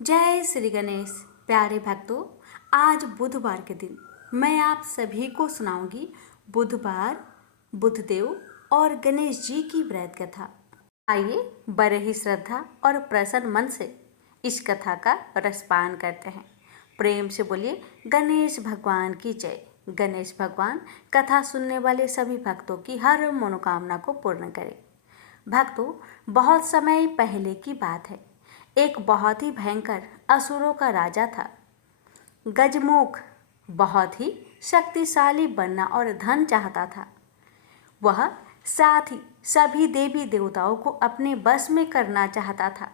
जय श्री गणेश। प्यारे भक्तों, आज बुधवार के दिन मैं आप सभी को सुनाऊंगी बुधवार, बुधदेव और गणेश जी की व्रत कथा। आइए बड़े ही श्रद्धा और प्रसन्न मन से इस कथा का रसपान करते हैं। प्रेम से बोलिए गणेश भगवान की जय। गणेश भगवान कथा सुनने वाले सभी भक्तों की हर मनोकामना को पूर्ण करें। भक्तों, बहुत समय पहले की बात है। एक बहुत ही भयंकर असुरों का राजा था। गजमुख बहुत ही शक्तिशाली बनना और धन चाहता था। वह साथ ही सभी देवी देवताओं को अपने बस में करना चाहता था।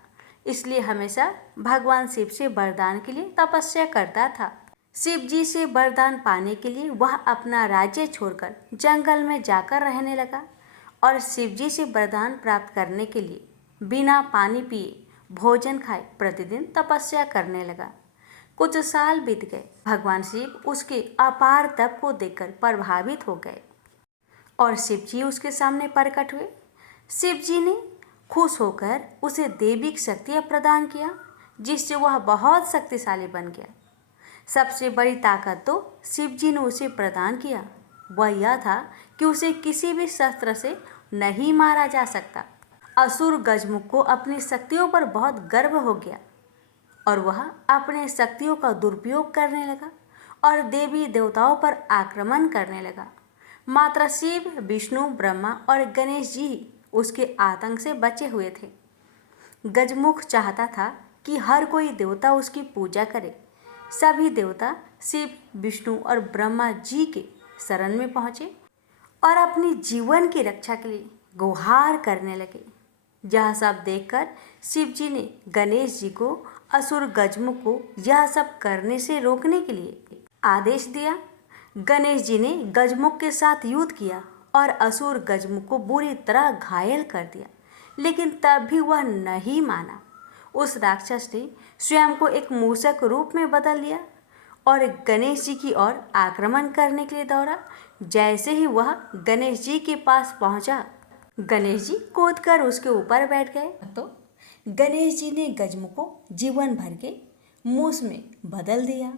इसलिए हमेशा भगवान शिव से वरदान के लिए तपस्या करता था। शिव जी से वरदान पाने के लिए वह अपना राज्य छोड़कर जंगल में जाकर रहने लगा और शिव जी से वरदान प्राप्त करने के लिए बिना पानी पिए भोजन खाए प्रतिदिन तपस्या करने लगा। कुछ साल बीत गए। भगवान शिव उसके अपार तप को देखकर प्रभावित हो गए और शिव जी उसके सामने प्रकट हुए। शिव जी ने खुश होकर उसे दैविक शक्तियाँ प्रदान किया, जिससे वह बहुत शक्तिशाली बन गया। सबसे बड़ी ताकत तो शिव जी ने उसे प्रदान किया, वह यह था कि उसे किसी भी शस्त्र से नहीं मारा जा सकता। असुर गजमुख को अपनी शक्तियों पर बहुत गर्व हो गया और वह अपने शक्तियों का दुरुपयोग करने लगा और देवी देवताओं पर आक्रमण करने लगा। मात्र शिव, विष्णु, ब्रह्मा और गणेश जी ही उसके आतंक से बचे हुए थे। गजमुख चाहता था कि हर कोई देवता उसकी पूजा करे। सभी देवता शिव, विष्णु और ब्रह्मा जी के शरण में पहुँचे और अपनी जीवन की रक्षा के लिए गुहार करने लगे। यह सब देखकर शिव जी ने गणेश जी को असुर गजमुख को यह सब करने से रोकने के लिए आदेश दिया। गणेश जी ने गजमुख के साथ युद्ध किया और असुर गजमुख को बुरी तरह घायल कर दिया, लेकिन तब भी वह नहीं माना। उस राक्षस ने स्वयं को एक मूषक रूप में बदल लिया और गणेश जी की ओर आक्रमण करने के लिए दौड़ा। जैसे ही वह गणेश जी के पास पहुंचा, गणेश जी कूदकर उसके ऊपर बैठ गए। तो गणेश जी ने गजमुख को जीवन भर के मूस में बदल दिया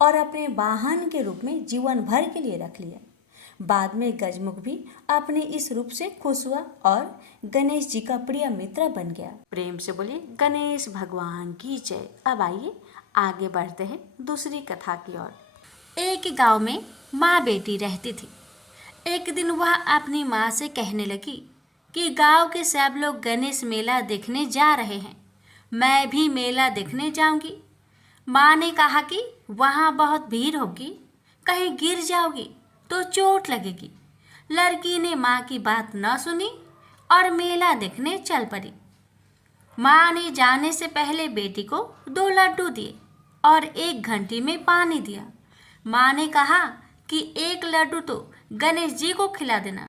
और अपने वाहन के रूप में जीवन भर के लिए रख लिया। बाद में गजमुख भी अपने इस रूप से खुश हुआ और गणेश जी का प्रिय मित्र बन गया। प्रेम से बोलिए गणेश भगवान की जय। अब आइए आगे बढ़ते हैं दूसरी कथा की ओर। एक गांव में माँ बेटी रहती थी। एक दिन वह अपनी माँ से कहने लगी कि गांव के सब लोग गणेश मेला देखने जा रहे हैं, मैं भी मेला देखने जाऊंगी। माँ ने कहा कि वहाँ बहुत भीड़ होगी, कहीं गिर जाओगी तो चोट लगेगी। लड़की ने माँ की बात न सुनी और मेला देखने चल पड़ी। माँ ने जाने से पहले बेटी को 2 लड्डू दिए और 1 घंटी में पानी दिया। माँ ने कहा कि 1 लड्डू तो गणेश जी को खिला देना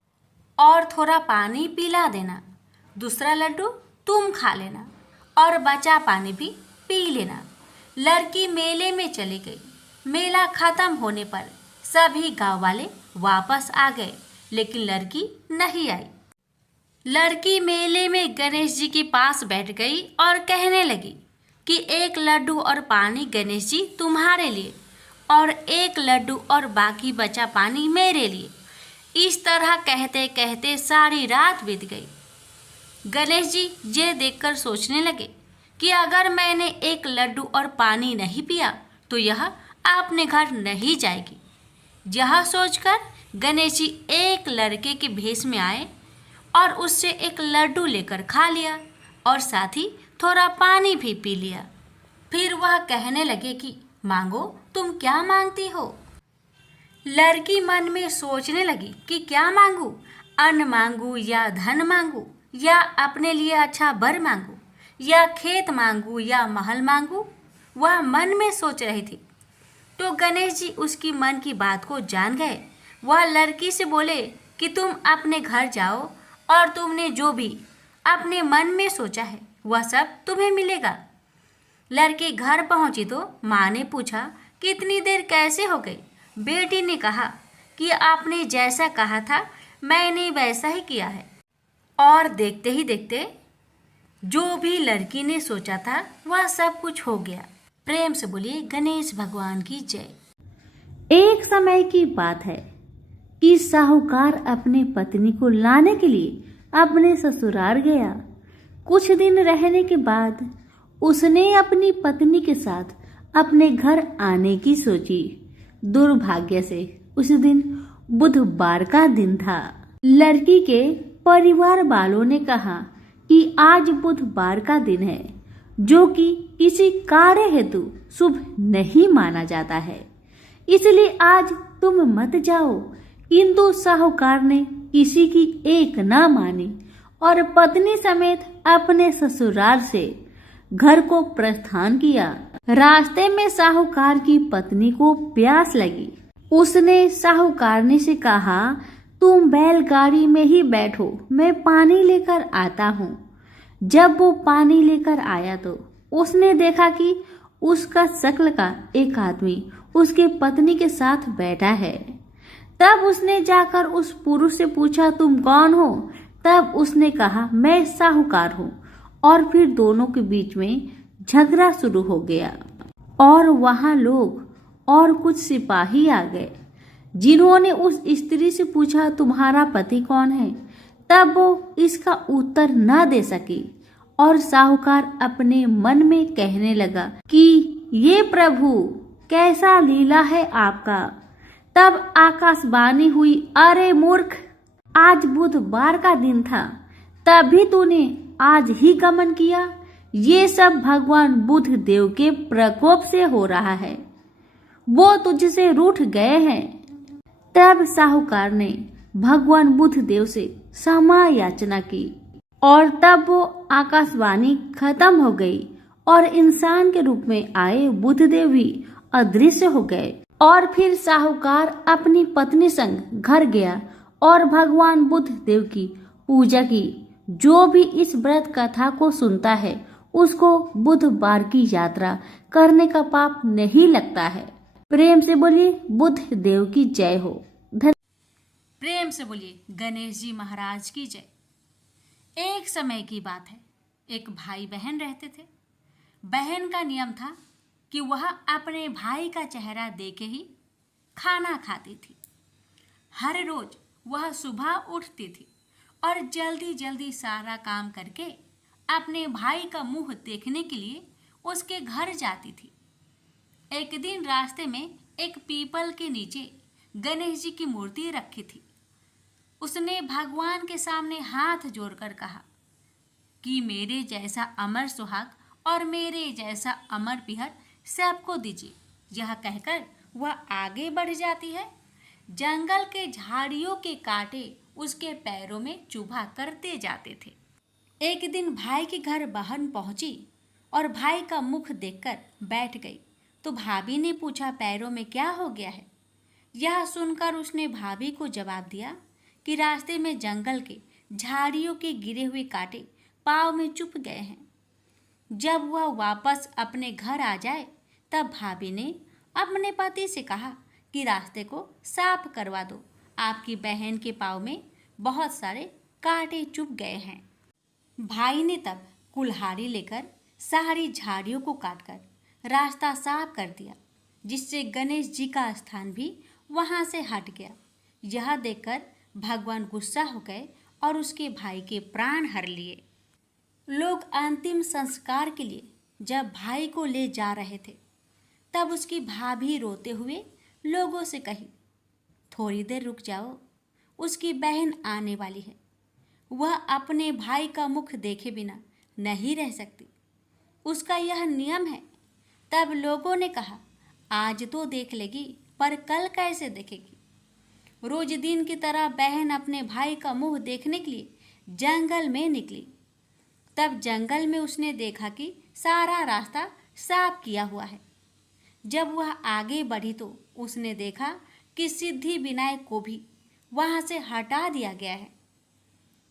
और थोड़ा पानी पिला देना, दूसरा लड्डू तुम खा लेना और बचा पानी भी पी लेना। लड़की मेले में चली गई। मेला खत्म होने पर सभी गांव वाले वापस आ गए, लेकिन लड़की नहीं आई। लड़की मेले में गणेश जी के पास बैठ गई और कहने लगी कि 1 लड्डू और पानी गणेश जी तुम्हारे लिए और 1 लड्डू और बाकी बचा पानी मेरे लिए। इस तरह कहते कहते सारी रात बीत गई। गणेश जी ये देखकर सोचने लगे कि अगर मैंने 1 लड्डू और पानी नहीं पिया तो यह अपने घर नहीं जाएगी। यह सोचकर गणेश जी एक लड़के के भेष में आए और उससे 1 लड्डू लेकर खा लिया और साथ ही थोड़ा पानी भी पी लिया। फिर वह कहने लगे कि मांगो, तुम क्या मांगती हो। लड़की मन में सोचने लगी कि क्या मांगू, अन्न मांगू या धन मांगू या अपने लिए अच्छा वर मांगू या खेत मांगू या महल मांगू। वह मन में सोच रही थी तो गणेश जी उसकी मन की बात को जान गए। वह लड़की से बोले कि तुम अपने घर जाओ और तुमने जो भी अपने मन में सोचा है वह सब तुम्हें मिलेगा। लड़की घर पहुंची तो माँ ने पूछा कि इतनी देर कैसे हो गई। बेटी ने कहा कि आपने जैसा कहा था मैंने वैसा ही किया है। और देखते ही देखते जो भी लड़की ने सोचा था वह सब कुछ हो गया। प्रेम से बोलिए गणेश भगवान की जय। एक समय की बात है कि साहूकार अपने पत्नी को लाने के लिए अपने ससुराल गया। कुछ दिन रहने के बाद उसने अपनी पत्नी के साथ अपने घर आने की सोची। दुर्भाग्य से उस दिन बुधवार का दिन था। लड़की के परिवार वालों ने कहा कि आज बुधवार का दिन है, जो कि किसी कार्य हेतु शुभ नहीं माना जाता है, इसलिए आज तुम मत जाओ। किंतु साहूकार ने किसी की एक न मानी और पत्नी समेत अपने ससुराल से घर को प्रस्थान किया। रास्ते में साहूकार की पत्नी को प्यास लगी। उसने साहूकारनी से कहा, तुम बैलगाड़ी में ही बैठो, मैं पानी लेकर आता हूँ। जब वो पानी लेकर आया तो उसने देखा कि उसका शक्ल का एक आदमी उसके पत्नी के साथ बैठा है। तब उसने जाकर उस पुरुष से पूछा, तुम कौन हो? तब उसने कहा, मैं साहूकार हूँ। और फिर दोनों के बीच में झगड़ा शुरू हो गया और वहां लोग और कुछ सिपाही आ गए, जिन्होंने उस स्त्री से पूछा, तुम्हारा पति कौन है? तब वो इसका उत्तर न दे सकी और साहूकार अपने मन में कहने लगा कि ये प्रभु, कैसा लीला है आपका। तब आकाशवाणी हुई, अरे मूर्ख, आज बुधवार का दिन था, तभी तूने आज ही गमन किया। ये सब भगवान बुध देव के प्रकोप से हो रहा है, वो तुझसे रूठ गए हैं। तब साहूकार ने भगवान बुध देव से क्षमा याचना की और तब वो आकाशवाणी खत्म हो गई और इंसान के रूप में आए बुधदेव भी अदृश्य हो गए। और फिर साहूकार अपनी पत्नी संग घर गया और भगवान बुध देव की पूजा की। जो भी इस व्रत कथा को सुनता है उसको बुधवार की यात्रा करने का पाप नहीं लगता है। प्रेम से बोलिए बुध देव की जय हो। प्रेम से बोलिए गणेश जी महाराज की जय। एक समय की बात है, एक भाई बहन रहते थे। बहन का नियम था कि वह अपने भाई का चेहरा देख ही खाना खाती थी। हर रोज वह सुबह उठती थी और जल्दी जल्दी सारा काम करके अपने भाई का मुंह देखने के लिए उसके घर जाती थी। एक दिन रास्ते में एक पीपल के नीचे गणेश जी की मूर्ति रखी थी। उसने भगवान के सामने हाथ जोड़कर कहा कि मेरे जैसा अमर सुहाग और मेरे जैसा अमर पिहर सबको दीजिए। यह कहकर वह आगे बढ़ जाती है। जंगल के झाड़ियों के कांटे उसके पैरों में चुभा करते जाते थे। एक दिन भाई के घर बहन पहुंची और भाई का मुख देखकर बैठ गई तो भाभी ने पूछा, पैरों में क्या हो गया है? यह सुनकर उसने भाभी को जवाब दिया कि रास्ते में जंगल के झाड़ियों के गिरे हुए कांटे पाँव में चुभ गए हैं। जब वह वापस अपने घर आ जाए तब भाभी ने अपने पति से कहा कि रास्ते को साफ करवा दो, आपकी बहन के पाँव में बहुत सारे कांटे चुभ गए हैं। भाई ने तब कुल्हाड़ी लेकर सारी झाड़ियों को काटकर रास्ता साफ कर दिया, जिससे गणेश जी का स्थान भी वहां से हट गया। यह देखकर भगवान गुस्सा हो गए और उसके भाई के प्राण हर लिए। लोग अंतिम संस्कार के लिए जब भाई को ले जा रहे थे तब उसकी भाभी रोते हुए लोगों से कही, थोड़ी देर रुक जाओ, उसकी बहन आने वाली है, वह अपने भाई का मुख देखे बिना नहीं रह सकती, उसका यह नियम है। तब लोगों ने कहा, आज तो देख लेगी पर कल कैसे देखेगी? रोज दिन की तरह बहन अपने भाई का मुंह देखने के लिए जंगल में निकली। तब जंगल में उसने देखा कि सारा रास्ता साफ किया हुआ है। जब वह आगे बढ़ी तो उसने देखा कि सिद्धि विनायक को भी वहां से हटा दिया गया है।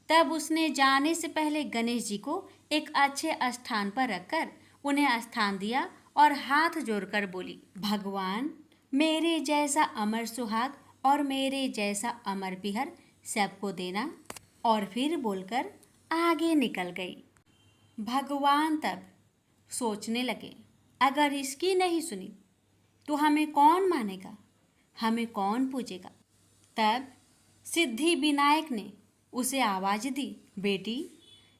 तब उसने जाने से पहले गणेश जी को एक अच्छे स्थान पर रखकर उन्हें स्थान दिया और हाथ जोड़कर बोली, भगवान मेरे जैसा अमर सुहाग और मेरे जैसा अमर पिहर सबको देना। और फिर बोलकर आगे निकल गई। भगवान तब सोचने लगे, अगर इसकी नहीं सुनी तो हमें कौन मानेगा, हमें कौन पूजेगा। तब सिद्धि विनायक ने उसे आवाज दी, बेटी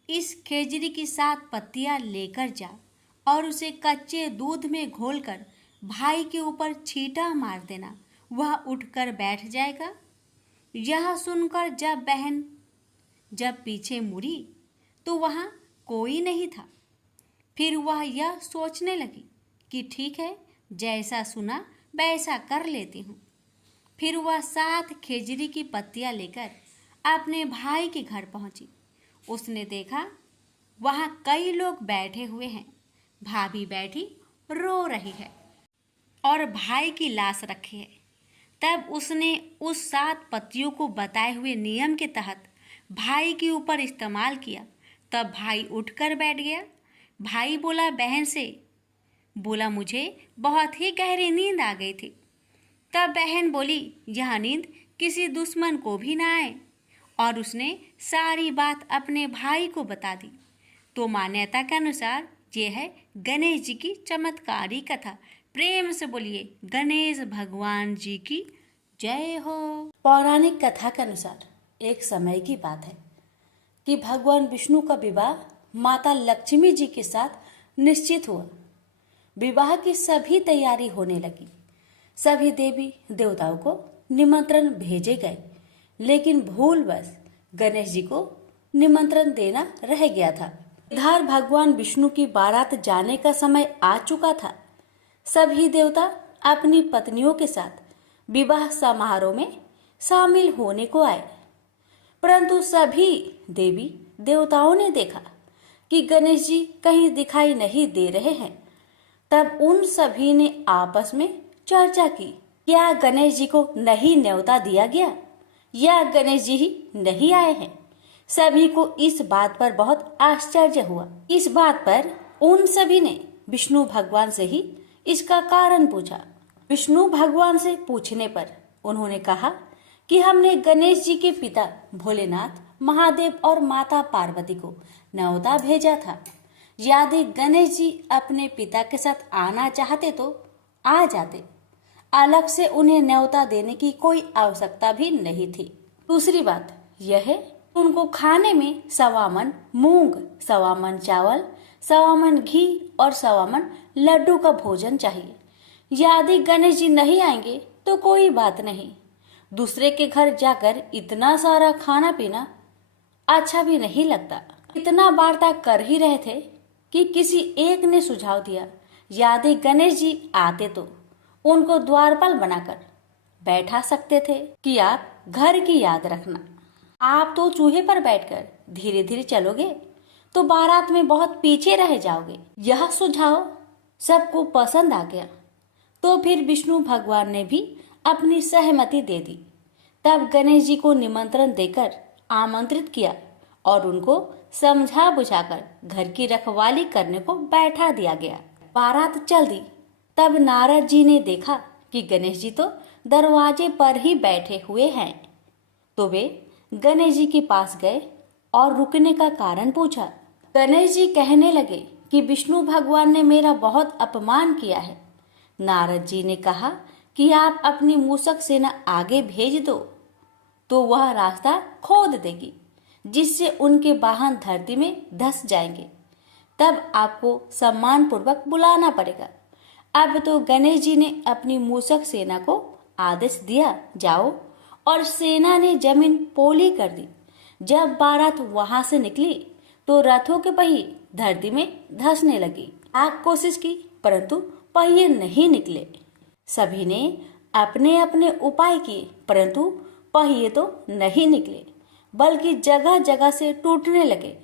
इस खेजड़ी की 7 पत्तियां लेकर जा और उसे कच्चे दूध में घोलकर भाई के ऊपर छींटा मार देना, वह उठकर बैठ जाएगा। यह सुनकर जब बहन पीछे मुड़ी तो वहाँ कोई नहीं था। फिर वह यह सोचने लगी कि ठीक है, जैसा सुना वैसा कर लेती हूँ। फिर वह 7 खेजड़ी की पत्तियाँ लेकर अपने भाई के घर पहुँची। उसने देखा वहाँ कई लोग बैठे हुए हैं, भाभी बैठी रो रही है और भाई की लाश रखी है। तब उसने उस 7 पत्तियों को बताए हुए नियम के तहत भाई के ऊपर इस्तेमाल किया। तब भाई उठकर बैठ गया। भाई बोला बहन से, बोला मुझे बहुत ही गहरी नींद आ गई थी। तब बहन बोली यह नींद किसी दुश्मन को भी ना आए, और उसने सारी बात अपने भाई को बता दी। तो मान्यता के अनुसार ये है गणेश जी की चमत्कारी कथा। प्रेम से बोलिए गणेश भगवान जी की जय हो। पौराणिक कथा के अनुसार एक समय की बात है कि भगवान विष्णु का विवाह माता लक्ष्मी जी के साथ निश्चित हुआ। विवाह की सभी तैयारी होने लगी। सभी देवी देवताओं को निमंत्रण भेजे गए, लेकिन भूलवश गणेश जी को निमंत्रण देना रह गया था। इधर भगवान विष्णु की बारात जाने का समय आ चुका था। सभी देवता अपनी पत्नियों के साथ विवाह समारोह में शामिल होने को आए, परंतु सभी देवी देवताओं ने देखा कि गणेश जी कहीं दिखाई नहीं दे रहे हैं। तब उन सभी ने आपस में चर्चा की, क्या गणेश जी को नहीं न्योता दिया गया या गणेश जी ही नहीं आए हैं। सभी को इस बात पर बहुत आश्चर्य हुआ। इस बात पर उन सभी ने विष्णु भगवान से ही इसका कारण पूछा। विष्णु भगवान से पूछने पर उन्होंने कहा कि हमने गणेश जी के पिता भोलेनाथ, महादेव और माता पार्वती को न्योता भेजा था। यदि गणेश जी अपने पिता के साथ आना चाहते तो आ जाते, अलग से उन्हें न्योता देने की कोई आवश्यकता भी नहीं थी। दूसरी बात यह है, उनको खाने में 1.25 मन मूंग, 1.25 मन चावल, 1.25 मन घी और 1.25 मन लड्डू का भोजन चाहिए। यदि गणेश जी नहीं आएंगे तो कोई बात नहीं, दूसरे के घर जाकर इतना सारा खाना पीना अच्छा भी नहीं लगता। इतना वार्ता कर ही रहे थे कि किसी एक ने सुझाव दिया, यदि गणेश जी आते तो उनको द्वारपाल बनाकर बैठा सकते थे कि आप घर की याद रखना। आप तो चूहे पर बैठकर धीरे धीरे चलोगे तो बारात में बहुत पीछे रह जाओगे। यह सुझाव सबको पसंद आ गया। तो फिर विष्णु भगवान ने भी अपनी सहमति दे दी। तब गणेश जी को निमंत्रण देकर आमंत्रित किया और उनको समझा बुझाकर घर की रखवाली करने को बैठा दिया गया। बारात चल दी। तब नारद जी ने देखा कि गणेश जी तो दरवाजे पर ही बैठे हुए हैं। तो वे गणेश जी के पास गए और रुकने का कारण पूछा। गणेश जी कहने लगे कि विष्णु भगवान ने मेरा बहुत अपमान किया है। नारद जी ने कहा कि आप अपनी मूषक सेना आगे भेज दो तो वह रास्ता खोद देगी, जिससे उनके वाहन धरती में धंस जाएंगे। तब आपको सम्मान पूर्वक बुलाना पड़ेगा। अब तो गणेश जी ने अपनी मूषक सेना को आदेश दिया, जाओ, और सेना ने जमीन पोली कर दी। जब बारात वहां से निकली तो रथों के पहिए धरती में धंसने लगी। आप कोशिश की परंतु पहिए नहीं निकले। सभी ने अपने अपने उपाय किए परंतु पहिए तो नहीं निकले, बल्कि जगह जगह से टूटने लगे।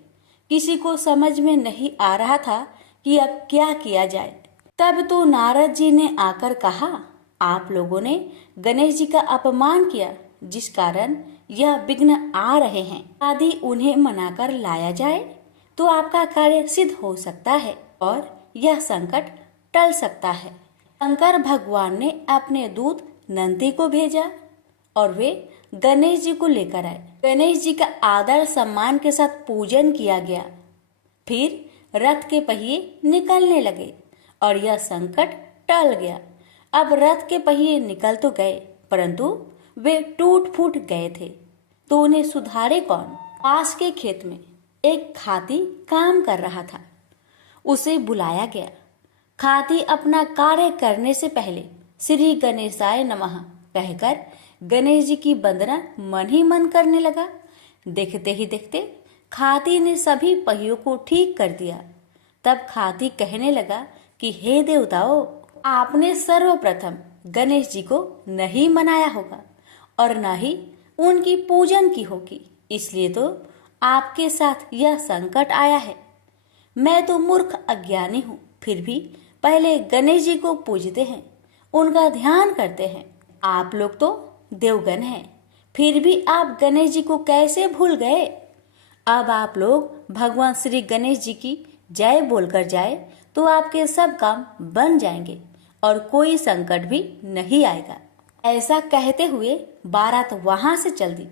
किसी को समझ में नहीं आ रहा था कि अब क्या किया जाए। तब तो नारद जी ने आकर कहा, आप लोगों ने गणेश जी का अपमान किया, जिस कारण यह विघ्न आ रहे हैं। यदि उन्हें मनाकर लाया जाए तो आपका कार्य सिद्ध हो सकता है और यह संकट टल सकता है। शंकर भगवान ने अपने दूत नंदी को भेजा और वे गणेश जी को लेकर आए। गणेश जी का आदर सम्मान के साथ पूजन किया गया। फिर रथ के पहिए निकलने लगे और यह संकट टल गया। अब रथ के पहिए निकल तो गए, परंतु वे टूट फूट गए थे, तो उन्हें सुधारे कौन? पास के खेत में एक खाती काम कर रहा था। उसे बुलाया गया। खाती अपना कार्य करने से पहले श्री गणेशाय नमः कहकर गणेश जी की वंदना मन ही मन करने लगा। देखते ही देखते खाती ने सभी पहियों को ठीक कर दिया। तब खाती कहने लगा कि हे देवताओं, आपने सर्वप्रथम गणेश जी को नहीं मनाया होगा और न ही उनकी पूजन की होगी, इसलिए तो आपके साथ यह संकट आया है। मैं तो मूर्ख अज्ञानी हूँ, फिर भी पहले गणेश जी को पूजते हैं, उनका ध्यान करते हैं। आप लोग तो देवगण हैं, फिर भी आप गणेश जी को कैसे भूल गए? अब आप लोग भगवान श्री गणेश जी की जय बोलकर जाए तो आपके सब काम बन जाएंगे और कोई संकट भी नहीं आएगा। ऐसा कहते हुए बारात वहां से चल दी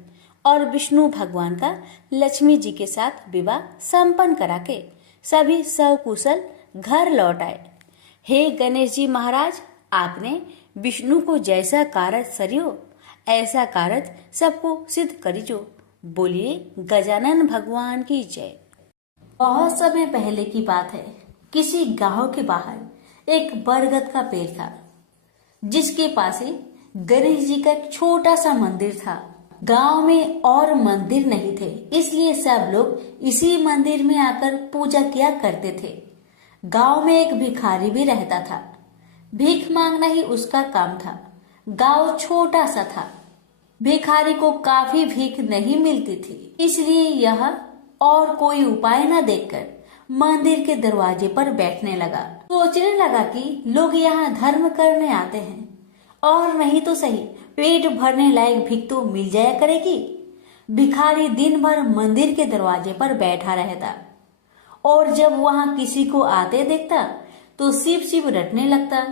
और विष्णु भगवान का लक्ष्मी जी के साथ विवाह संपन्न करा के सभी सकुशल घर लौट आए। हे गणेश जी महाराज, आपने विष्णु को जैसा कारज सरियो ऐसा कारज सबको सिद्ध करिजो। बोलिए गजानन भगवान की जय। बहुत समय पहले की बात है। किसी गांव के बाहर एक बरगद का पेड़ था, जिसके पास ही गणेश जी का एक छोटा सा मंदिर था। गांव में और मंदिर नहीं थे, इसलिए सब लोग इसी मंदिर में आकर पूजा किया करते थे। गांव में एक भिखारी भी रहता था। भीख मांगना ही उसका काम था। गांव छोटा सा था। भिखारी को काफी भीख नहीं मिलती थी, इसलिए यह और कोई उपाय न देखकर मंदिर के दरवाजे पर बैठने लगा। सोचने लगा कि लोग यहाँ धर्म करने आते हैं और नहीं तो सही पेट भरने लायक भीख तो मिल जाया करेगी। भिखारी दिन भर मंदिर के दरवाजे पर बैठा रहता और जब वहाँ किसी को आते देखता तो शिव शिव रटने लगता।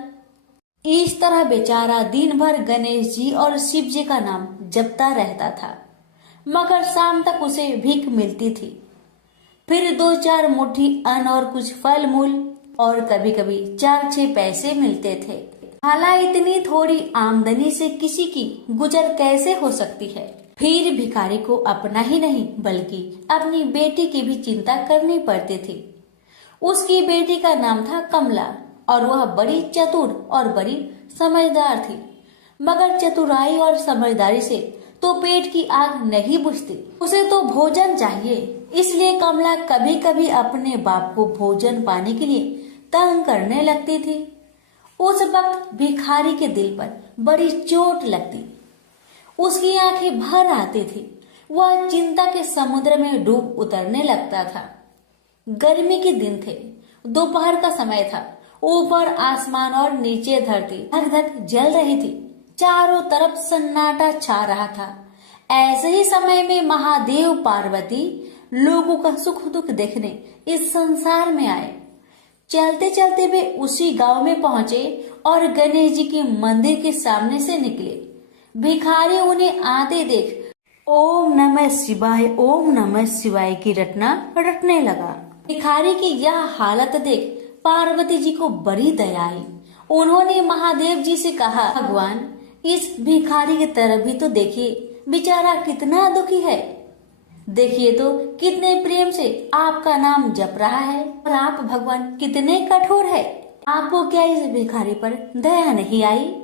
इस तरह बेचारा दिन भर गणेश जी और शिव जी का नाम जपता रहता था, मगर शाम तक उसे भीख मिलती थी। फिर 2-4 मुट्ठी अन्न और कुछ फल मूल और कभी कभी 4-6 पैसे मिलते थे। हालांकि इतनी थोड़ी आमदनी से किसी की गुजर कैसे हो सकती है। फिर भिखारी को अपना ही नहीं बल्कि अपनी बेटी की भी चिंता करनी पड़ती थी। उसकी बेटी का नाम था कमला और वह बड़ी चतुर और बड़ी समझदार थी, मगर चतुराई और समझदारी से तो पेट की आग नहीं बुझती। उसे तो भोजन चाहिए, इसलिए कमला कभी कभी अपने बाप को भोजन पाने के लिए तंग करने लगती थी। उस वक्त भिखारी के दिल पर बड़ी चोट लगती। उसकी आंखें भर आती थी। वह चिंता के समुद्र में डूब उतरने लगता था। गर्मी के दिन थे, दोपहर का समय था। ऊपर आसमान और नीचे धरती धक धक जल रही थी। चारों तरफ सन्नाटा छा रहा था। ऐसे ही समय में महादेव पार्वती लोगों का सुख दुख देखने इस संसार में आए। चलते चलते वे उसी गांव में पहुंचे और गणेश जी के मंदिर के सामने से निकले। भिखारी उन्हें आते देख ओम नमः शिवाय की रटना रटने लगा। भिखारी की यह हालत देख पार्वती जी को बड़ी दया आई। उन्होंने महादेव जी से कहा, भगवान इस भिखारी की तरफ भी तो देखिए, बेचारा कितना दुखी है। देखिए तो कितने प्रेम से आपका नाम जप रहा है और आप भगवान कितने कठोर है। आपको क्या इस भिखारी पर दया नहीं आई?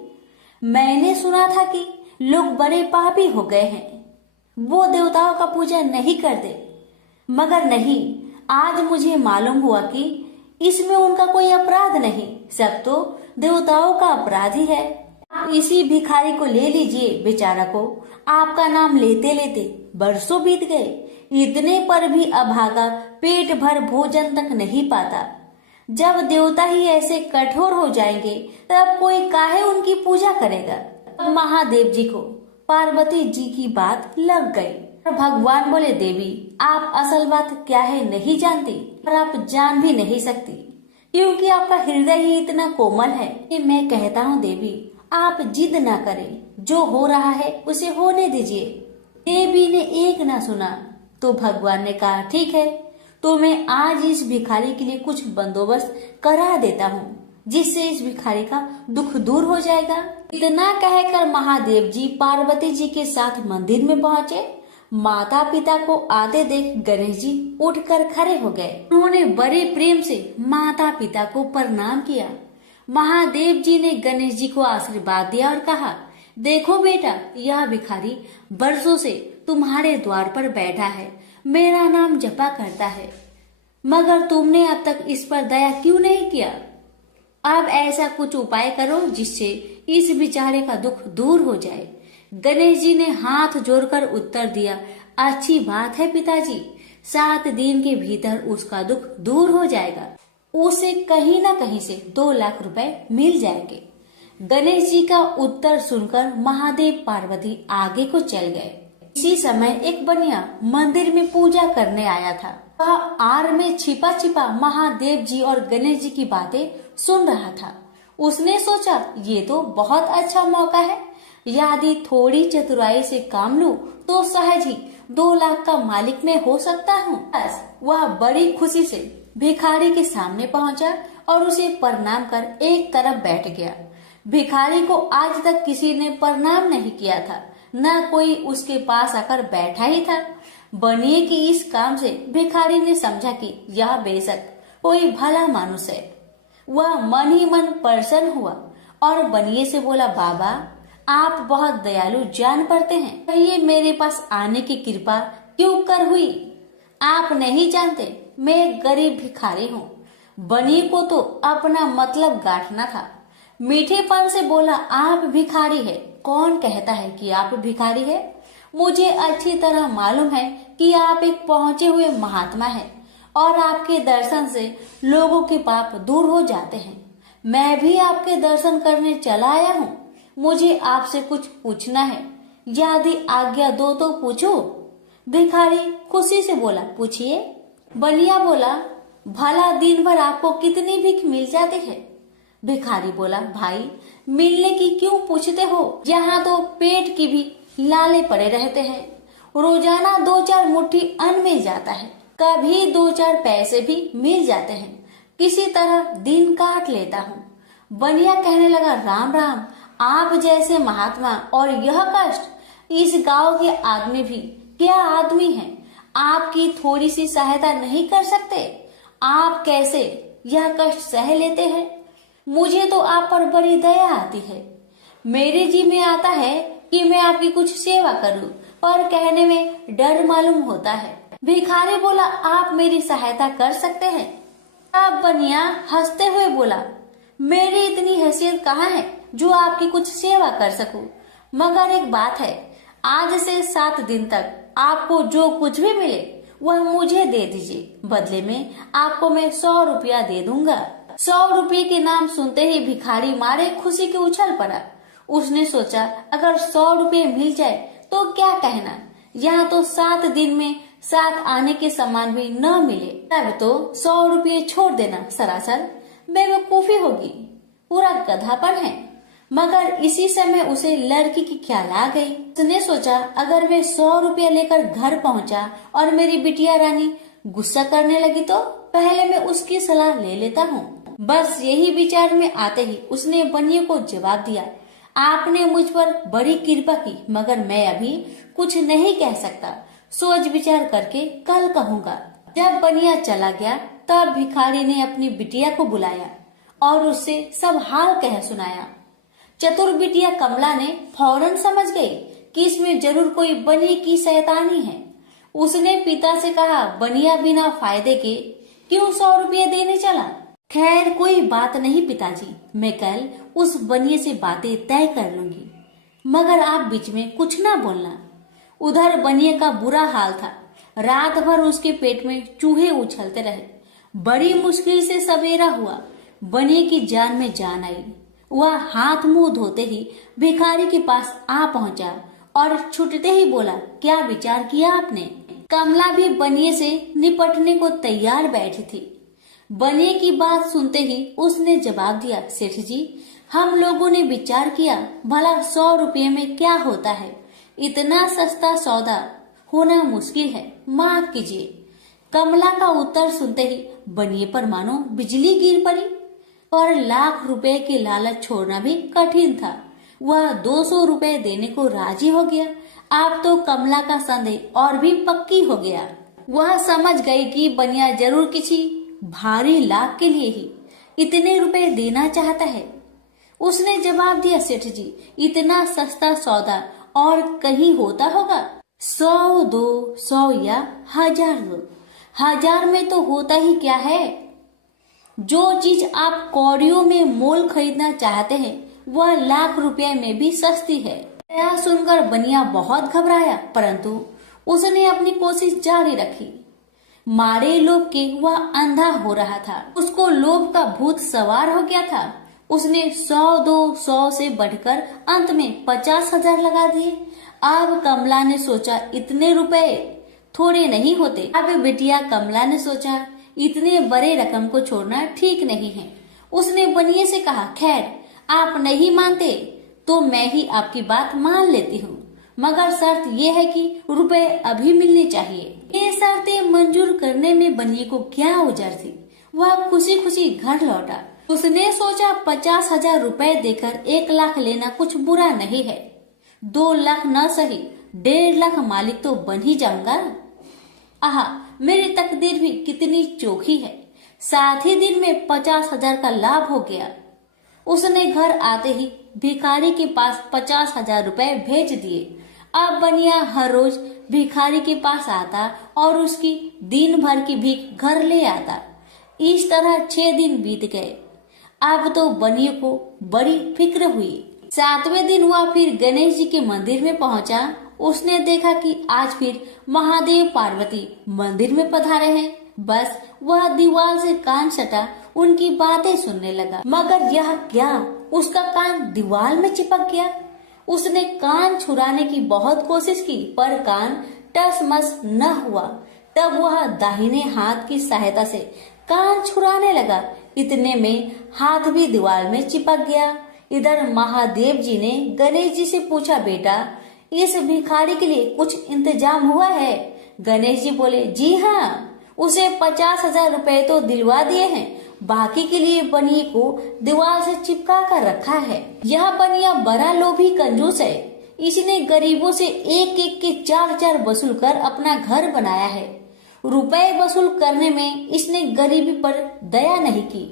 मैंने सुना था कि लोग बड़े पापी हो गए हैं, वो देवताओं का पूजा नहीं करते, मगर नहीं, आज मुझे मालूम हुआ कि इसमें उनका कोई अपराध नहीं, सब तो देवताओं का अपराध ही है। आप इसी भिखारी को ले लीजिए। बेचारा को आपका नाम लेते लेते बरसों बीत गए, इतने पर भी अभागा पेट भर भोजन तक नहीं पाता। जब देवता ही ऐसे कठोर हो जाएंगे तब कोई काहे उनकी पूजा करेगा। अब महादेव जी को पार्वती जी की बात लग गई। भगवान बोले, देवी आप असल बात क्या है नहीं जानती और आप जान भी नहीं सकती, क्योंकि आपका हृदय ही इतना कोमल है कि मैं कहता हूँ देवी आप जिद ना करें, जो हो रहा है उसे होने दीजिए। देवी ने एक ना सुना तो भगवान ने कहा, ठीक है तो मैं आज इस भिखारी के लिए कुछ बंदोबस्त करा देता हूँ, जिससे इस भिखारी का दुख दूर हो जाएगा। इतना कहकर महादेव जी पार्वती जी के साथ मंदिर में पहुँचे। माता पिता को आते देख गणेश जी उठकर खड़े हो गए। उन्होंने बड़े प्रेम से माता पिता को प्रणाम किया। महादेव जी ने गणेश जी को आशीर्वाद दिया और कहा, देखो बेटा, यह भिखारी बरसों से तुम्हारे द्वार पर बैठा है, मेरा नाम जपा करता है, मगर तुमने अब तक इस पर दया क्यों नहीं किया? अब ऐसा कुछ उपाय करो जिससे इस बेचारे का दुख दूर हो जाए। गणेश जी ने हाथ जोड़कर उत्तर दिया, अच्छी बात है पिताजी, 7 दिन के भीतर उसका दुख दूर हो जाएगा। उसे कहीं न कहीं से 2 लाख रुपए मिल जाएंगे। गणेश जी का उत्तर सुनकर महादेव पार्वती आगे को चल गए। इसी समय एक बनिया मंदिर में पूजा करने आया था। वह आड़ में छिपा छिपा महादेव जी और गणेश जी की बातें सुन रहा था। उसने सोचा, ये तो बहुत अच्छा मौका है, यदि थोड़ी चतुराई से काम लूं तो सहज ही 2 लाख का मालिक मैं हो सकता हूँ। बस वह बड़ी खुशी से भिखारी के सामने पहुंचा और उसे प्रणाम कर एक तरफ बैठ गया। भिखारी को आज तक किसी ने प्रणाम नहीं किया था, न कोई उसके पास आकर बैठा ही था। बनिए की इस काम से भिखारी ने समझा कि यह बेशक कोई भला मानुष है। वह मन ही मन प्रसन्न हुआ और बनिए से बोला, बाबा आप बहुत दयालु जान पड़ते हैं, कहिए मेरे पास आने की कृपा क्यों कर हुई? आप नहीं जानते मैं एक गरीब भिखारी हूँ। बनिए को तो अपना मतलब गांठना था। मीठेपन से बोला, आप भिखारी है? कौन कहता है कि आप भिखारी है? मुझे अच्छी तरह मालूम है कि आप एक पहुँचे हुए महात्मा हैं और आपके दर्शन से लोगों के पाप दूर हो जाते हैं। मैं भी आपके दर्शन करने चला आया हूँ। मुझे आपसे कुछ पूछना है, यदि आज्ञा दो तो पूछो? भिखारी खुशी से बोला, पूछिए। बनिया बोला, भला दिन भर आपको कितनी भीख मिल जाती है? भिखारी बोला, भाई मिलने की क्यों पूछते हो, यहाँ तो पेट की भी लाले पड़े रहते हैं। रोजाना 2-4 मुट्ठी अन्न मिल जाता है, कभी 2-4 पैसे भी मिल जाते हैं, किसी तरह दिन काट लेता हूँ। बनिया कहने लगा, राम राम, आप जैसे महात्मा और यह कष्ट, इस गांव के आदमी भी क्या आदमी हैं? आपकी थोड़ी सी सहायता नहीं कर सकते? आप कैसे यह कष्ट सह लेते हैं? मुझे तो आप पर बड़ी दया आती है। मेरे जी में आता है कि मैं आपकी कुछ सेवा करूं, पर कहने में डर मालूम होता है। भिखारी बोला, आप मेरी सहायता कर सकते हैं? अब बनिया हंसते हुए बोला, मेरी इतनी हैसियत कहाँ है जो आपकी कुछ सेवा कर सकूं, मगर एक बात है, आज से 7 दिन तक आपको जो कुछ भी मिले वह मुझे दे दीजिए, बदले में आपको मैं 100 रुपया दे दूंगा। 100 रुपये के नाम सुनते ही भिखारी मारे खुशी के उछल पड़ा। उसने सोचा, अगर 100 रुपये मिल जाए तो क्या कहना, यहाँ तो 7 दिन में 7 आने के सामान भी न मिले, तब तो 100 रुपये छोड़ देना सरासर बेवकूफी होगी, पूरा गधापन है। मगर इसी समय उसे लड़की की ख्याल आ गई। उसने सोचा, अगर मैं 100 रुपया लेकर घर पहुंचा और मेरी बिटिया रानी गुस्सा करने लगी तो पहले मैं उसकी सलाह ले लेता हूँ। बस यही विचार में आते ही उसने बनिए को जवाब दिया, आपने मुझ पर बड़ी कृपा की, मगर मैं अभी कुछ नहीं कह सकता, सोच विचार करके कल कहूँगा। जब बनिया चला गया तब भिखारी ने अपनी बिटिया को बुलाया और उससे सब हाल कह सुनाया। चतुर बिटिया कमला ने फौरन समझ गई कि इसमें जरूर कोई बनिए की शैतानी है। उसने पिता से कहा, बनिया बिना फायदे के क्यों 100 रुपये देने चला? खैर कोई बात नहीं पिताजी, मैं कल उस बनिए से बातें तय कर लूंगी, मगर आप बीच में कुछ ना बोलना। उधर बनिए का बुरा हाल था। रात भर उसके पेट में चूहे उछलते रहे। बड़ी मुश्किल से सवेरा हुआ, बनिए की जान में जान आई। वह हाथ मुंह धोते ही भिखारी के पास आ पहुंचा और छुटते ही बोला, क्या विचार किया आपने? कमला भी बनिए से निपटने को तैयार बैठी थी। बनिए की बात सुनते ही उसने जवाब दिया, सेठ जी, हम लोगों ने विचार किया, भला 100 रुपये में क्या होता है, इतना सस्ता सौदा होना मुश्किल है, माफ कीजिए। कमला का उत्तर सुनते ही बनिए पर मानो बिजली गिर पड़ी और लाख रुपए की लालच छोड़ना भी कठिन था। वह 200 रुपए देने को राजी हो गया। अब तो कमला का संदेह और भी पक्की हो गया। वह समझ गई कि बनिया जरूर किसी भारी लाभ के लिए ही इतने रुपए देना चाहता है। उसने जवाब दिया, सेठ जी, इतना सस्ता सौदा और कहीं होता होगा? 100 दो, 100 या 1000 दो। 1000 में तो होता ही क्या है? जो चीज आप कौड़ियों में मोल खरीदना चाहते हैं वह लाख रुपए में भी सस्ती है। यह सुनकर बनिया बहुत घबराया, परंतु उसने अपनी कोशिश जारी रखी। मारे लोभ के वह अंधा हो रहा था। उसको लोभ का भूत सवार हो गया था। उसने 100 दो, 100 से बढ़कर अंत में 50,000 लगा दिए। अब कमला ने सोचा इतने रुपए थोड़े नहीं होते। अब बिटिया कमला ने सोचा इतने बड़े रकम को छोड़ना ठीक नहीं है। उसने बनिए से कहा, खैर आप नहीं मानते तो मैं ही आपकी बात मान लेती हूँ, मगर शर्त यह है कि रुपए अभी मिलने चाहिए। ये शर्तें मंजूर करने में बनिए को क्या उजर थी। वह खुशी खुशी घर लौटा। उसने सोचा 50,000 रुपए देकर 1 लाख लेना कुछ बुरा नहीं है। 2 लाख न सही 1.5 लाख मालिक तो बन ही जाऊंगा। आहा, मेरी तकदीर भी कितनी चोखी है। साथ ही दिन में 50,000 का लाभ हो गया। उसने घर आते ही भिखारी के पास 50,000 रुपए भेज दिए। अब बनिया हर रोज भिखारी के पास आता और उसकी दिन भर की भीख घर ले आता। इस तरह 6 दिन बीत गए। अब तो बनिए को बड़ी फिक्र हुई। 7वें दिन वह फिर गणेश जी के मंदिर में पहुंचा। उसने देखा कि आज फिर महादेव पार्वती मंदिर में पधारे हैं। बस वह दीवार से कान सटा उनकी बातें सुनने लगा, मगर यह क्या, उसका कान दीवार में चिपक गया। उसने कान छुड़ाने की बहुत कोशिश की, पर कान टस मस न हुआ। तब वह दाहिने हाथ की सहायता से कान छुड़ाने लगा। इतने में हाथ भी दीवार में चिपक गया। इधर महादेव जी ने गणेश जी से पूछा, बेटा इस भिखारी के लिए कुछ इंतजाम हुआ है? गणेश जी बोले, जी हाँ, उसे 50,000 रुपए तो दिलवा दिए हैं, बाकी के लिए बनिए को दीवार से चिपका कर रखा है। यह बनिया बड़ा लोभी कंजूस है। इसने गरीबों से एक एक के 4-4 वसूल कर अपना घर बनाया है। रुपए वसूल करने में इसने गरीबी पर दया नहीं की।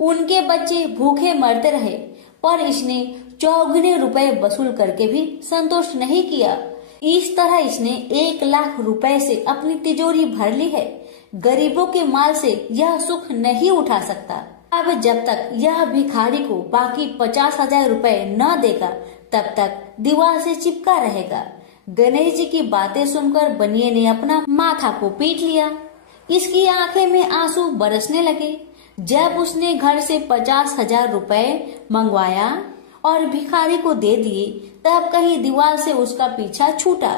उनके बच्चे भूखे मरते रहे, पर इसने 4 रुपए वसूल करके भी संतुष्ट नहीं किया। इस तरह इसने 1 लाख रुपए से अपनी तिजोरी भर ली है। गरीबों के माल से यह सुख नहीं उठा सकता। अब जब तक यह भिखारी को बाकी 50,000 रुपए न देगा तब तक दीवार से चिपका रहेगा। गणेश जी की बातें सुनकर बनिए ने अपना माथा को पीट लिया। इसकी आंखें में आंसू बरसने लगे। जब उसने घर से 50,000 रुपए मंगवाया और भिखारी को दे दिए, तब कहीं दीवार से उसका पीछा छूटा।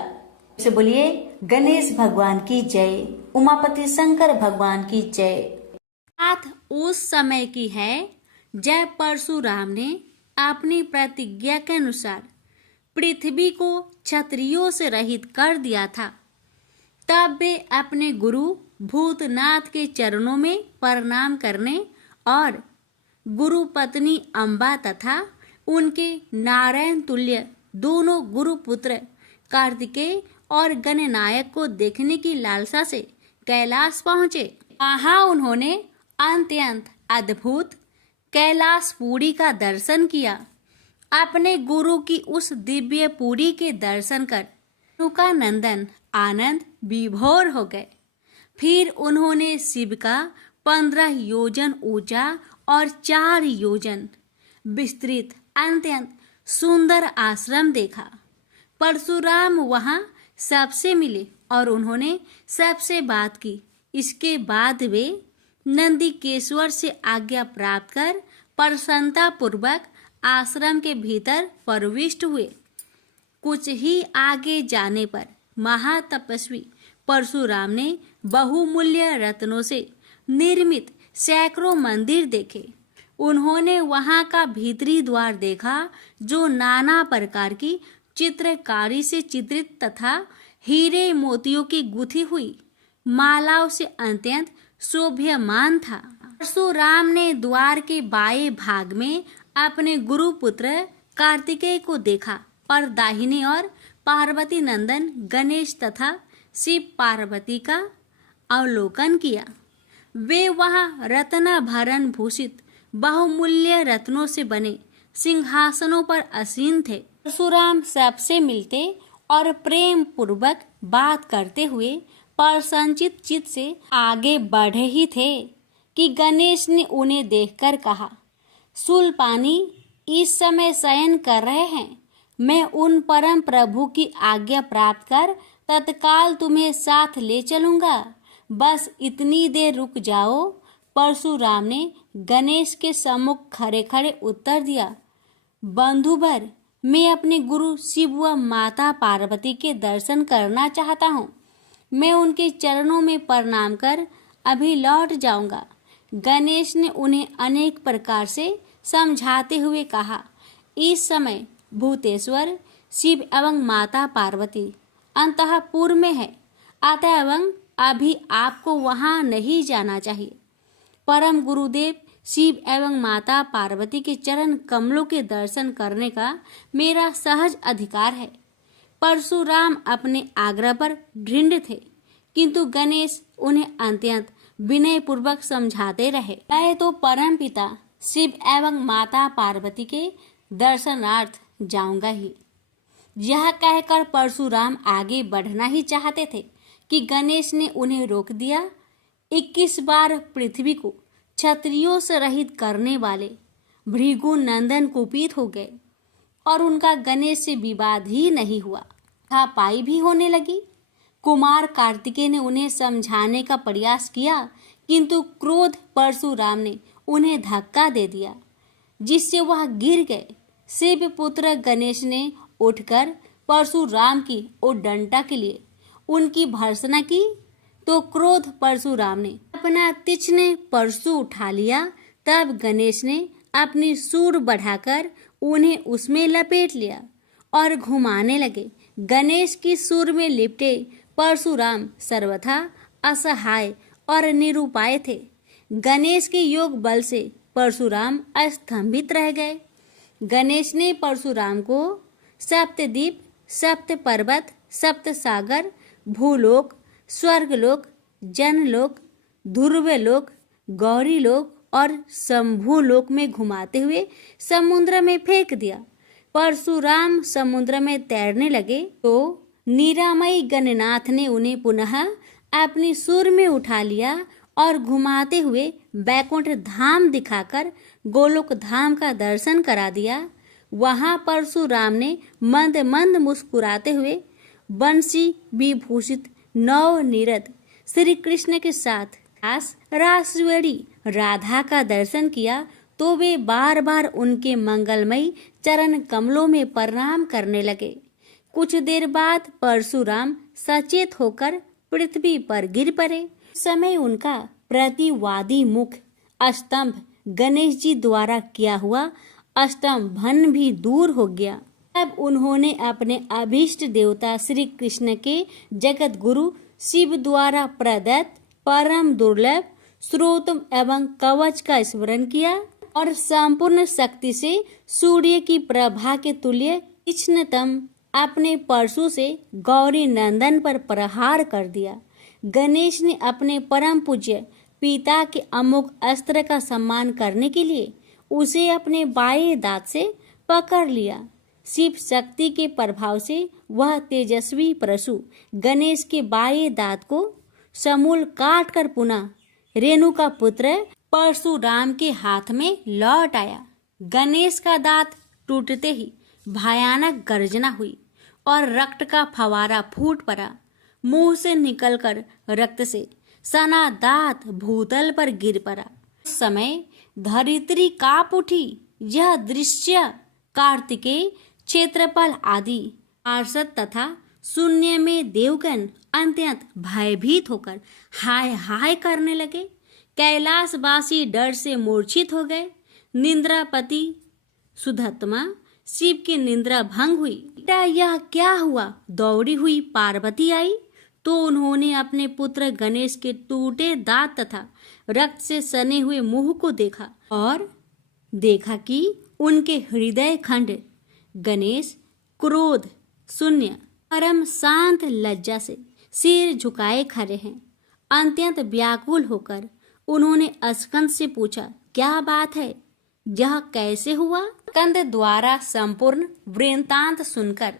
से बोलिए गणेश भगवान की जय, उमापति शंकर भगवान की जय। बात उस समय की है जब परशुराम ने अपनी प्रतिज्ञा के अनुसार पृथ्वी को क्षत्रियों से रहित कर दिया था। तब वे अपने गुरु भूतनाथ के चरणों में प्रणाम करने और गुरु पत्नी अम्बा तथा उनके नारायण तुल्य दोनों गुरुपुत्र कार्तिकेय और गणनायक को देखने की लालसा से कैलाश पहुंचे। वहां उन्होंने अत्यंत अद्भुत कैलाशपुरी का दर्शन किया। अपने गुरु की उस दिव्य पुरी के दर्शन कर उनका नंदन आनंद विभोर हो गए। फिर उन्होंने शिव का 15 योजन ऊंचा और 4 योजन विस्तृत अत्यंत सुंदर आश्रम देखा। परशुराम वहां सबसे मिले और उन्होंने सबसे बात की। इसके बाद वे नंदीकेश्वर से आज्ञा प्राप्त कर प्रसन्नता पूर्वक आश्रम के भीतर प्रविष्ट हुए। कुछ ही आगे जाने पर महातपस्वी परशुराम ने बहुमूल्य रत्नों से निर्मित सैकड़ों मंदिर देखे। उन्होंने वहां का भीतरी द्वार देखा जो नाना प्रकार की चित्रकारी से चित्रित तथा हीरे मोतियों की गुथी हुई मालाओं से अत्यंत शोभ्यमान था। परशुराम ने द्वार के बाएं भाग में अपने गुरु पुत्र कार्तिकेय को देखा और दाहिने ओर पार्वती नंदन गणेश तथा शिव पार्वती का अवलोकन किया। वे वहां रत्नाभरण भूषित बहुमूल्य रत्नों से बने सिंहासनों पर आसीन थे। परशुराम सबसे मिलते और प्रेम पूर्वक बात करते हुए प्रसन्नचित चित्त से आगे बढ़े ही थे कि गणेश ने उन्हें देखकर कहा, शूलपाणी इस समय शयन कर रहे हैं। मैं उन परम प्रभु की आज्ञा प्राप्त कर तत्काल तुम्हें साथ ले चलूंगा। बस इतनी देर रुक जाओ। परशुराम ने गणेश के सम्मुख खड़े खड़े उत्तर दिया, बंधुवर, मैं अपने गुरु शिव व माता पार्वती के दर्शन करना चाहता हूँ। मैं उनके चरणों में प्रणाम कर अभी लौट जाऊंगा। गणेश ने उन्हें अनेक प्रकार से समझाते हुए कहा, इस समय भूतेश्वर शिव एवं माता पार्वती अंतःपुर में है, अतः अभी आपको वहां नहीं जाना चाहिए। परम गुरुदेव शिव एवं माता पार्वती के चरण कमलों के दर्शन करने का मेरा सहज अधिकार है। परशुराम अपने आग्रह पर दृढ़ थे, किंतु गणेश उन्हें अत्यंत विनय पूर्वक समझाते रहे। मैं तो परम पिता शिव एवं माता पार्वती के दर्शनार्थ जाऊंगा ही। यह कहकर परशुराम आगे बढ़ना ही चाहते थे कि गणेश ने उन्हें रोक दिया। 21 बार पृथ्वी को क्षत्रियों से रहित करने वाले भृगु नंदन कुपित हो गए और उनका गणेश से विवाद ही नहीं हुआ, हाथापाई भी होने लगी। कुमार कार्तिकेय ने उन्हें समझाने का प्रयास किया, किंतु क्रोध परशुराम ने उन्हें धक्का दे दिया, जिससे वह गिर गए। शिव पुत्र गणेश ने उठकर परशुराम की उद्दंडता के लिए उनकी भर्त्सना की, तो क्रोध परशुराम ने अपना तीक्ष्ण परशु उठा लिया। तब गणेश ने अपनी सूंड बढ़ाकर उन्हें उसमें लपेट लिया और घुमाने लगे। गणेश की सूंड में लिपटे परशुराम सर्वथा असहाय और निरुपाय थे। गणेश के योग बल से परशुराम अस्तंभित रह गए। गणेश ने परशुराम को सप्तद्वीप, सप्त पर्वत, सप्त सागर, भूलोक, स्वर्गलोक, जनलोक, ध्रुवलोक, गौरीलोक और शंभुलोक में घुमाते हुए समुद्र में फेंक दिया। परशुराम समुद्र में तैरने लगे तो निरामयी गणनाथ ने उन्हें पुनः अपनी सूंड में उठा लिया और घुमाते हुए बैकुंठ धाम दिखाकर गोलोक धाम का दर्शन करा दिया। वहां परशुराम ने मंद मंद मुस्कुराते हुए बंसी विभूषित नवनीरद श्री कृष्ण के साथ रासवेणी राधा का दर्शन किया, तो वे बार बार उनके मंगलमयी चरण कमलों में प्रणाम करने लगे। कुछ देर बाद परशुराम सचेत होकर पृथ्वी पर गिर पड़े। समय उनका प्रतिवादी मुख स्तंभ गणेश जी द्वारा किया हुआ स्तंभन भी दूर हो गया। तब उन्होंने अपने अभीष्ट देवता श्री कृष्ण के जगत गुरु शिव द्वारा प्रदत्त परम दुर्लभ स्रोत एवं कवच का स्मरण किया और संपूर्ण शक्ति से सूर्य की प्रभा के तुल्य तीक्ष्णतम अपने परशु से गौरी नंदन पर प्रहार कर दिया। गणेश ने अपने परम पूज्य पिता के अमोघ अस्त्र का सम्मान करने के लिए उसे अपने बाएं दांत से पकड़ लिया। शिव शक्ति के प्रभाव से वह तेजस्वी परशु गणेश के बाएं दांत को समूल काट कर पुनः रेणु का पुत्र परशुराम के हाथ में लौट आया। गणेश का दांत टूटते ही भयानक गर्जना हुई और रक्त का फवारा फूट पड़ा। मुंह से निकलकर रक्त से सना दांत भूतल पर गिर पड़ा। उस समय धरित्री कांप उठी। यह दृश्य कार्तिकेय, क्षेत्रपाल आदि पार्षद तथा शून्य में देवगण अत्यंत भयभीत होकर हाय हाय करने लगे। कैलाशवासी डर से मूर्छित हो गए। निंद्रापति सुधत्मा शिव की निंद्रा भंग हुई। बेटा यह क्या हुआ? दौड़ी हुई पार्वती आई तो उन्होंने अपने पुत्र गणेश के टूटे दांत तथा रक्त से सने हुए मुंह को देखा और देखा कि उनके हृदय खंड गणेश क्रोध शून्य परम शांत लज्जा से सिर झुकाए खड़े हैं। अत्यंत व्याकुल होकर उन्होंने स्कंद से पूछा, क्या बात है, यह कैसे हुआ? स्कंद द्वारा संपूर्ण वृत्तांत सुनकर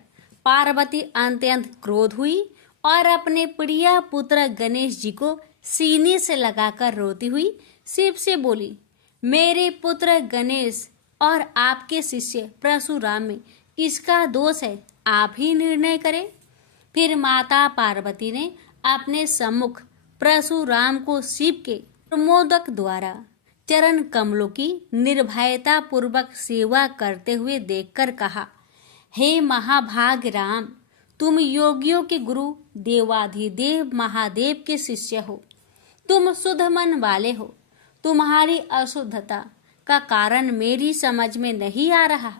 पार्वती अत्यंत क्रोध हुई और अपने प्रिय पुत्र गणेश जी को सीने से लगाकर रोती हुई शिव से बोली, मेरे पुत्र गणेश और आपके शिष्य परशुराम में किसका दोष है, आप ही निर्णय करें। फिर माता पार्वती ने अपने सम्मुख परशुराम को शिव के प्रमोदक द्वारा चरण कमलों की निर्भयता पूर्वक सेवा करते हुए देखकर कहा, हे महाभाग राम, तुम योगियों के गुरु देवाधिदेव महादेव के शिष्य हो। तुम शुद्ध मन वाले हो। तुम्हारी अशुद्धता का कारण मेरी समझ में नहीं आ रहा।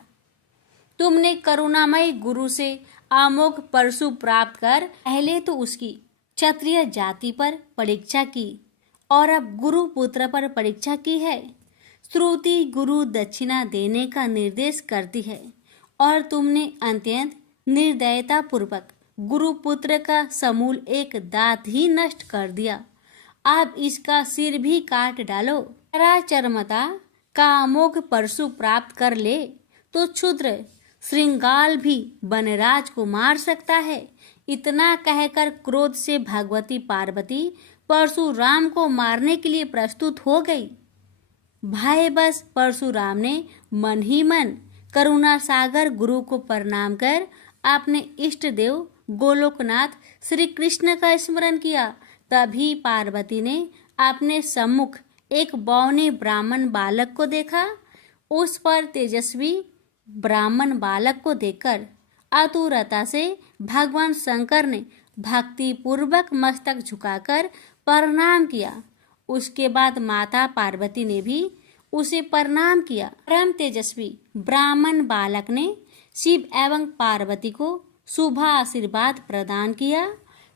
तुमने करुणामय गुरु से अमोघ परशु प्राप्त कर पहले तो उसकी क्षत्रिय जाति पर परीक्षा की और अब गुरु पुत्र पर परीक्षा की है। श्रुति गुरु दक्षिणा देने का निर्देश करती है और तुमने अत्यंत निर्दयता पूर्वक गुरु पुत्र का समूल एक दांत ही नष्ट कर दिया। अब इसका सिर भी काट डालो। चरमता का अमोघ परशु प्राप्त कर ले तो क्षुद्र श्रृंगाल भी वनराज को मार सकता है। इतना कहकर क्रोध से भगवती पार्वती परशुराम को मारने के लिए प्रस्तुत हो गई। भय बस परशुराम ने मन ही मन करुणा सागर गुरु को प्रणाम कर अपने इष्ट देव गोलोकनाथ श्री कृष्ण का स्मरण किया। तभी पार्वती ने अपने सम्मुख एक बौने ब्राह्मण बालक को देखा। उस पर तेजस्वी ब्राह्मण बालक को देखकर आतुरता से भगवान शंकर ने भक्ति पूर्वक मस्तक झुकाकर प्रणाम किया। उसके बाद माता पार्वती ने भी उसे प्रणाम किया। परम तेजस्वी ब्राह्मण बालक ने शिव एवं पार्वती को शुभ आशीर्वाद प्रदान किया।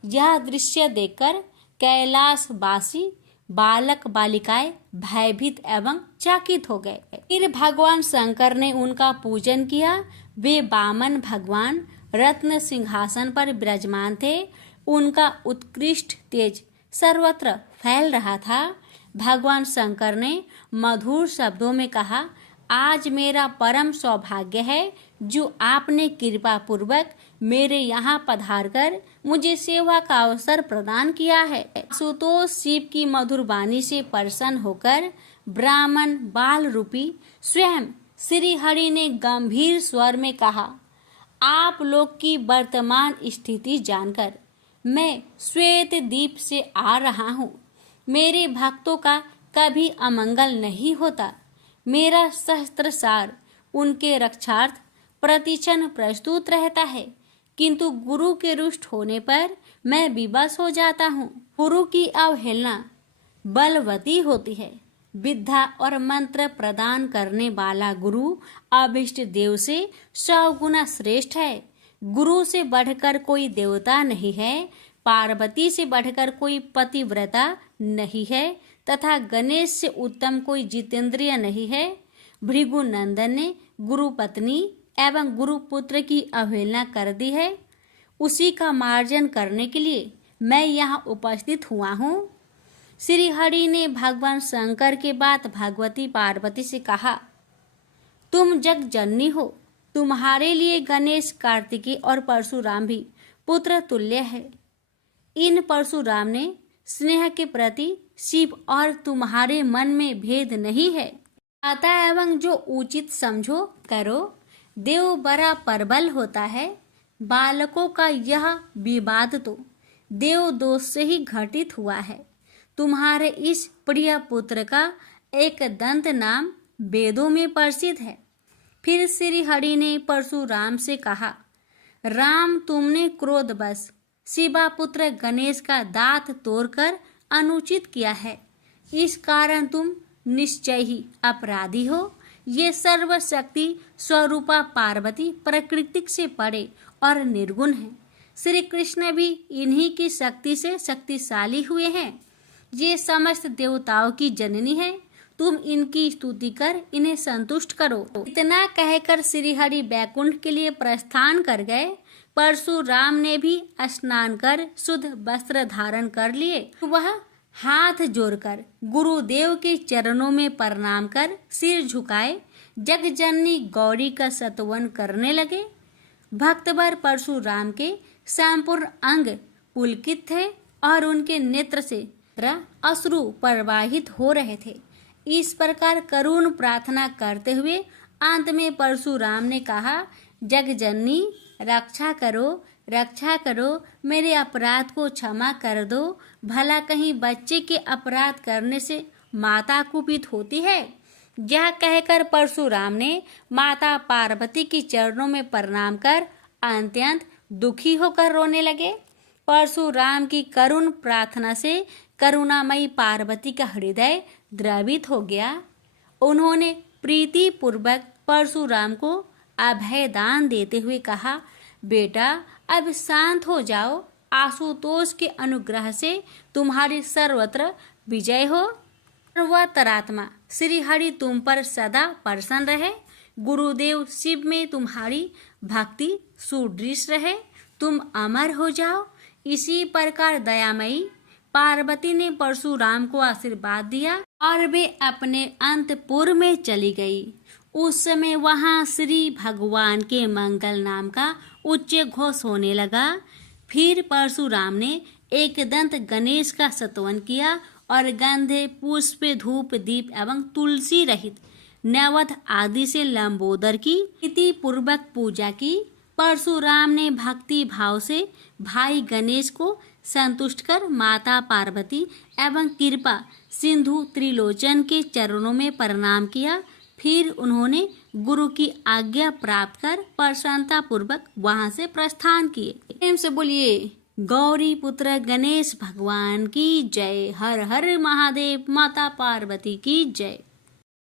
यह दृश्य देखकर कैलाशवासी बालक बालिकाएं भयभीत एवं चकित हो गए। फिर भगवान शंकर ने उनका पूजन किया। वे वामन भगवान रत्न सिंहासन पर विराजमान थे। उनका उत्कृष्ट तेज सर्वत्र फैल रहा था। भगवान शंकर ने मधुर शब्दों में कहा, आज मेरा परम सौभाग्य है जो आपने कृपा पूर्वक मेरे यहाँ पधारकर मुझे सेवा का अवसर प्रदान किया है। सुतोष शिव की मधुर वाणी से प्रसन्न होकर ब्राह्मण बाल रूपी स्वयं श्री हरि ने गंभीर स्वर में कहा, आप लोग की वर्तमान स्थिति जानकर मैं श्वेत द्वीप से आ रहा हूँ। मेरे भक्तों का कभी अमंगल नहीं होता। मेरा सहस्त्रसार उनके रक्षार्थ प्रतिक्षण प्रस्तुत रहता है, किंतु गुरु के रुष्ट होने पर मैं विवश हो जाता हूँ। गुरु की अवहेलना बलवती होती है। विद्या और मंत्र प्रदान करने वाला गुरु अभिष्ट देव से 100 गुना श्रेष्ठ है। गुरु से बढ़कर कोई देवता नहीं है, पार्वती से बढ़कर कोई पतिव्रता नहीं है तथा गणेश से उत्तम कोई जितेंद्रिय नहीं है। भृगु नंदन ने गुरु पत्नी एवं गुरु पुत्र की अवहेलना कर दी है। उसी का मार्जन करने के लिए मैं यहाँ उपस्थित हुआ हूँ। श्री हरि ने भगवान शंकर के बाद भगवती पार्वती से कहा, तुम जग जननी हो। तुम्हारे लिए गणेश, कार्तिकेय और परशुराम भी पुत्र तुल्य है। इन परशुराम ने स्नेह के प्रति शिव और तुम्हारे मन में भेद नहीं है। आता एवं जो उचित समझो करो। देव बड़ा प्रबल होता है। बालकों का यह विवाद तो देव दोष से ही घटित हुआ है। तुम्हारे इस प्रिय पुत्र का एक दंत नाम वेदों में प्रसिद्ध है। फिर श्री हरि ने परशुराम से कहा, राम, तुमने क्रोधवश शिवा पुत्र गणेश का दांत तोड़कर अनुचित किया है। इस कारण तुम निश्चय ही अपराधी हो। ये सर्वशक्ति स्वरूपा पार्वती प्रकृति से परे और निर्गुण है। श्री कृष्ण भी इन्हीं की शक्ति से शक्तिशाली हुए हैं। ये समस्त देवताओं की जननी है, तुम इनकी स्तुति कर इन्हें संतुष्ट करो। इतना कहकर श्री हरि बैकुंठ के लिए प्रस्थान कर गए। परशुराम ने भी स्नान कर शुद्ध वस्त्र धारण कर लिए। वह हाथ जोड़कर गुरुदेव के चरणों में प्रणाम कर सिर झुकाए जगजननी गौरी का स्तवन करने लगे। भक्तवर परशुराम के संपूर्ण अंग पुलकित थे और उनके नेत्र से अश्रु प्रवाहित हो रहे थे। इस प्रकार करुण प्रार्थना करते हुए अंत में परशुराम ने कहा, जगजननी रक्षा करो, मेरे अपराध को क्षमा कर दो। भला कहीं बच्चे के अपराध करने से माता कुपित होती है। यह कहकर परशुराम ने माता पार्वती के चरणों में प्रणाम कर अत्यंत दुखी होकर रोने लगे। परशुराम की करुण प्रार्थना से करुणामयी पार्वती का हृदय द्रवित हो गया। उन्होंने प्रीति पूर्वक परशुराम को अभय दान देते हुए कहा, बेटा अब शांत हो जाओ। आशुतोष के अनुग्रह से तुम्हारी सर्वत्र विजय हो। सर्वतरात्मा श्री हरि तुम पर सदा प्रसन्न रहे। गुरुदेव शिव में तुम्हारी भक्ति सुदृढ़ रहे। तुम अमर हो जाओ। इसी प्रकार दयामयी पार्वती ने परशुराम को आशीर्वाद दिया और वे अपने अंतपुर में चली गई। उस समय वहां श्री भगवान के मंगल नाम का उच्च घोष होने लगा। फिर परशुराम ने एकदंत गणेश का स्तवन किया और गंधे, पुष्प, धूप, दीप एवं तुलसी रहित नैवेद्य आदि से लंबोदर की प्रीति पूर्वक पूजा की। परशुराम ने भक्ति भाव से भाई गणेश को संतुष्ट कर माता पार्वती एवं कृपा सिंधु त्रिलोचन के चरणों में प्रणाम किया। फिर उन्होंने गुरु की आज्ञा प्राप्त कर प्रसन्नता पूर्वक वहां से प्रस्थान किए। प्रेम से बोलिए गौरी पुत्र गणेश भगवान की जय। हर हर महादेव। माता पार्वती की जय।